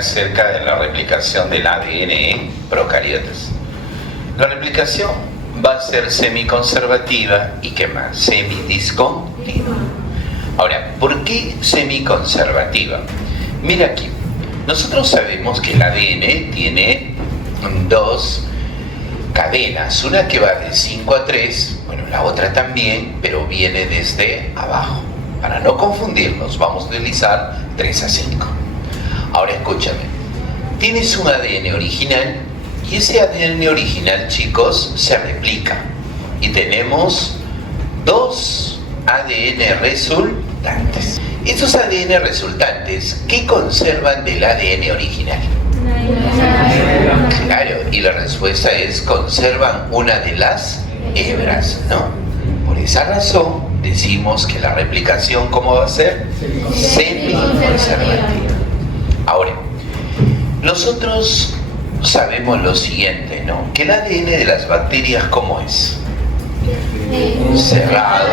acerca de la replicación del ADN en procariotas. La replicación va a ser semiconservativa y ¿qué más? Semidiscontinua. Ahora, ¿por qué semiconservativa? Mira aquí, nosotros sabemos que el ADN tiene dos cadenas, una que va de 5 a 3, bueno, la otra también, pero viene desde abajo. Para no confundirnos, vamos a utilizar 3 a 5. Ahora escúchame, tienes un ADN original y ese ADN original, chicos, se replica. Y tenemos dos ADN resultantes. Estos ADN resultantes, ¿qué conservan del ADN original? Claro, y la respuesta es conservan una de las hebras, ¿no? Por esa razón decimos que la replicación, ¿cómo va a ser? Semiconservativa. Ahora, nosotros sabemos lo siguiente, ¿no? Que el ADN de las bacterias, ¿cómo es? Cerrado.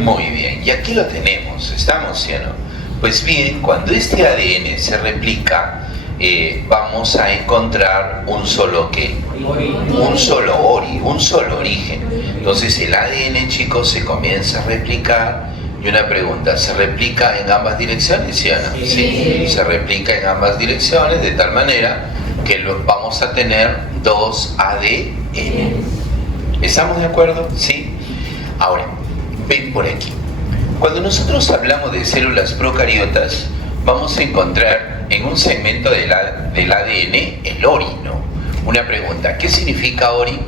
Muy bien, y aquí lo tenemos, ¿estamos, sí o no? Pues bien, cuando este ADN se replica, vamos a encontrar un solo ¿qué? Un solo origen. Entonces el ADN, chicos, se comienza a replicar. Y una pregunta, ¿se replica en ambas direcciones, sí o no? Sí, se replica en ambas direcciones de tal manera que vamos a tener dos ADN. ¿Estamos de acuerdo? Sí. Ahora, ven por aquí. Cuando nosotros hablamos de células procariotas, vamos a encontrar en un segmento del ADN el ORI, ¿no? Una pregunta, ¿qué significa ORI?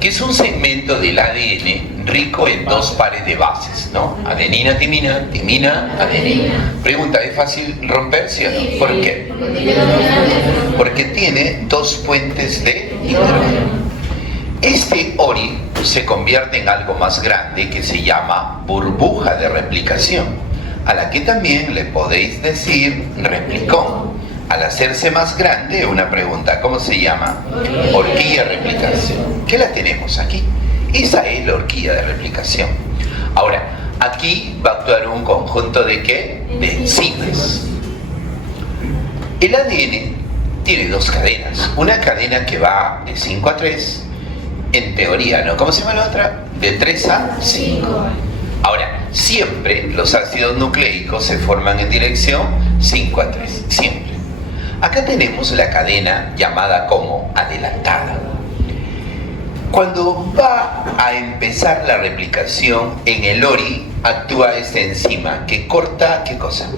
Que es un segmento del ADN rico en dos pares de bases, ¿no? Adenina, timina, timina, adenina. Pregunta, ¿es fácil romper, sí o no? ¿Por qué? Porque tiene dos puentes de hidrógeno. Este ORI se convierte en algo más grande que se llama burbuja de replicación, a la que también le podéis decir replicón. Al hacerse más grande, una pregunta, ¿cómo se llama? Horquilla de replicación. ¿Qué la tenemos aquí? Esa es la horquilla de replicación. Ahora, aquí va a actuar un conjunto de ¿qué? De enzimas. El ADN tiene dos cadenas. Una cadena que va de 5 a 3, en teoría, ¿no? ¿Cómo se llama la otra? De 3 a 5. Ahora, siempre los ácidos nucleicos se forman en dirección 5 a 3, siempre. Acá tenemos la cadena llamada como adelantada. Cuando va a empezar la replicación en el ORI, actúa esta enzima que corta, ¿qué cosa?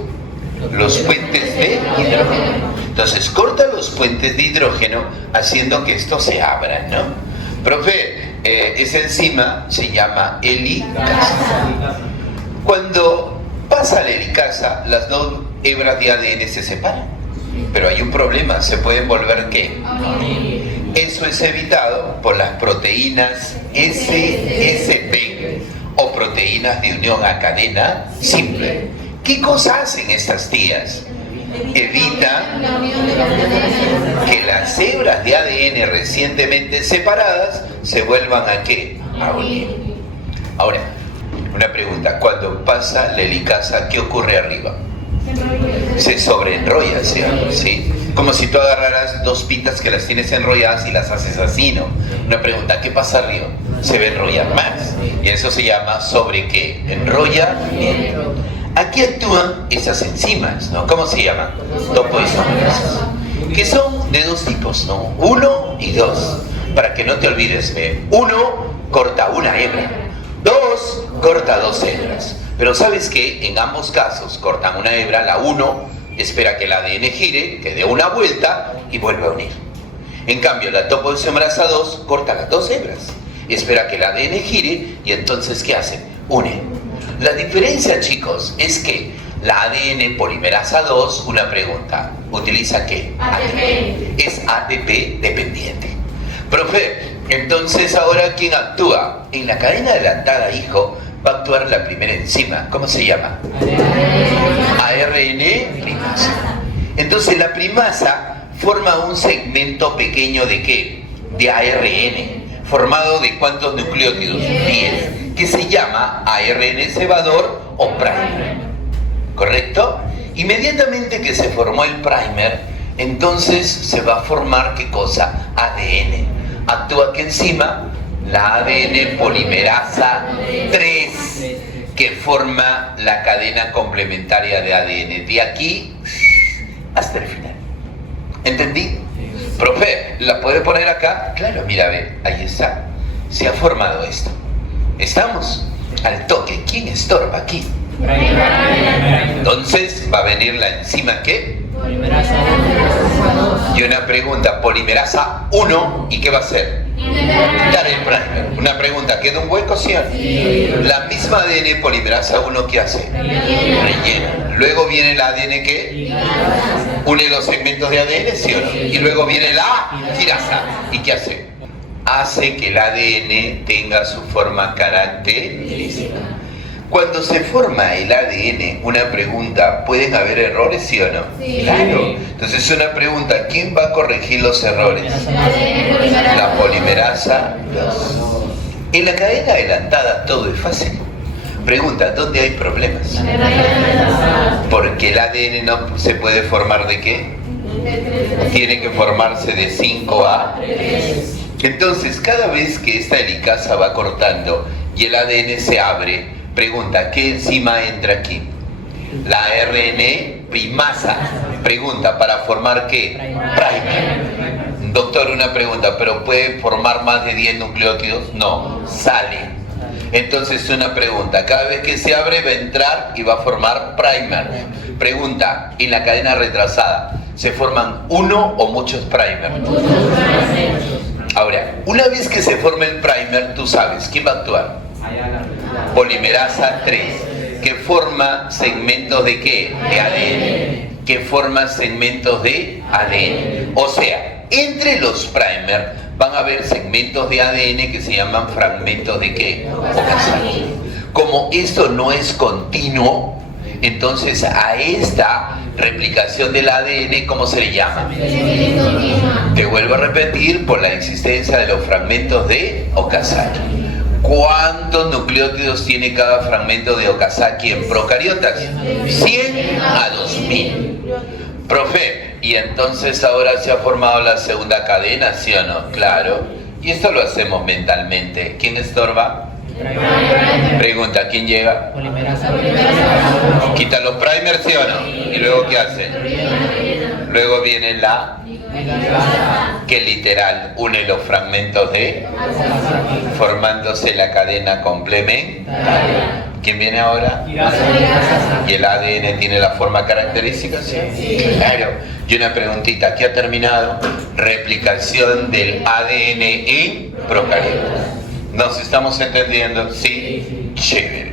Los puentes de hidrógeno. Entonces corta los puentes de hidrógeno haciendo que estos se abran, ¿no? Profe, esa enzima se llama helicasa. Cuando pasa la helicasa, las dos hebras de ADN se separan. Pero hay un problema, ¿se pueden volver qué? Eso es evitado por las proteínas SSP o proteínas de unión a cadena simple. ¿Qué cosa hacen estas tías? Evitan que las hebras de ADN recientemente separadas se vuelvan a ¿qué? A unir. Ahora, una pregunta, cuando pasa la helicasa, ¿qué ocurre arriba? Se sobreenrolla, ¿sí? Como si tú agarraras dos pitas que las tienes enrolladas y las haces así, ¿no? Una pregunta, ¿qué pasa arriba? Se va a enrollar más. Y eso se llama ¿sobre qué? Enrollamiento. Aquí actúan esas enzimas, ¿no? ¿Cómo se llaman? Topoisomerasas. Que son de dos tipos, ¿no? 1 y 2. Para que no te olvides, ¿ve? 1 corta una hebra. 2 corta 2 hebras. Pero ¿sabes qué? En ambos casos cortan una hebra, la 1 espera que el ADN gire, que dé una vuelta y vuelve a unir. En cambio, la topoisomerasa 2 corta las 2 hebras, espera que el ADN gire y entonces ¿qué hacen? Une. La diferencia, chicos, es que la ADN polimerasa 2, una pregunta, ¿utiliza qué? ATP. Es ATP dependiente. Profe, entonces ahora ¿quién actúa? En la cadena adelantada, hijo, va a actuar la primera enzima. ¿Cómo se llama? ARN primasa. Entonces la primasa forma un segmento pequeño de ¿qué? De ARN, formado de ¿cuántos nucleótidos? 10, que se llama ARN cebador o primer. ¿correcto? Inmediatamente que se formó el primer, entonces se va a formar, ¿qué cosa? ADN. Actúa aquí encima la ADN polimerasa 3, que forma la cadena complementaria de ADN. De aquí hasta el final. ¿Entendí? Profe, ¿la puede poner acá? Claro, mira, ve, ahí está. Se ha formado esto. ¿Estamos? Al toque. ¿Quién estorba aquí? Entonces va a venir la enzima ¿qué? Polimerasa 1. Y una pregunta, polimerasa 1, ¿y qué va a hacer? Quitar el primer. Una pregunta, ¿queda un hueco, sí? La misma ADN polimerasa 1, ¿qué hace? Rellena. Luego viene el ADN ¿qué? Une los segmentos de ADN, ¿sí o no? Y luego viene la girasa. ¿Y qué hace? Hace que el ADN tenga su forma característica. Cuando se forma el ADN, una pregunta, ¿pueden haber errores, sí o no? Sí. Claro. Entonces una pregunta, ¿quién va a corregir los errores? La polimerasa 2. En la cadena adelantada todo es fácil. Pregunta, ¿dónde hay problemas? Porque el ADN no se puede formar ¿de qué? Tiene que formarse de 5 a 3. Entonces, cada vez que esta helicasa va cortando y el ADN se abre, pregunta, ¿qué enzima entra aquí? La RN primasa. Pregunta, ¿para formar qué? Primer. Doctor, una pregunta, ¿pero puede formar más de 10 nucleótidos? No, sale. Entonces, una pregunta, cada vez que se abre va a entrar y va a formar primer. Pregunta, en la cadena retrasada, ¿se forman uno o muchos primer? Ahora, una vez que se forma el primer, tú sabes, ¿quién va a actuar? Polimerasa 3, que forma segmentos de ¿qué? De ADN, que forma segmentos de ADN. O sea, entre los primer van a haber segmentos de ADN que se llaman fragmentos de ¿qué? Okazaki. Como esto no es continuo, entonces a esta replicación del ADN, ¿cómo se le llama? Te vuelvo a repetir, por la existencia de los fragmentos de Okazaki. ¿Cuántos nucleótidos tiene cada fragmento de Okazaki en procariotas? 100 a 2000. Profe, ¿y entonces ahora se ha formado la segunda cadena, sí o no? Claro. Y esto lo hacemos mentalmente. ¿Quién estorba? Pregunta, ¿quién llega? Polimerasa. Quita los primers, ¿sí o no? ¿Y luego qué hace? Luego viene la que literal une los fragmentos de formándose la cadena complementaria. ¿Quién viene ahora? ¿Y el ADN tiene la forma característica? Sí. Claro. Y una preguntita, ¿qué ha terminado? Replicación del ADN en procariotas. ¿Nos estamos entendiendo? Sí. Chévere.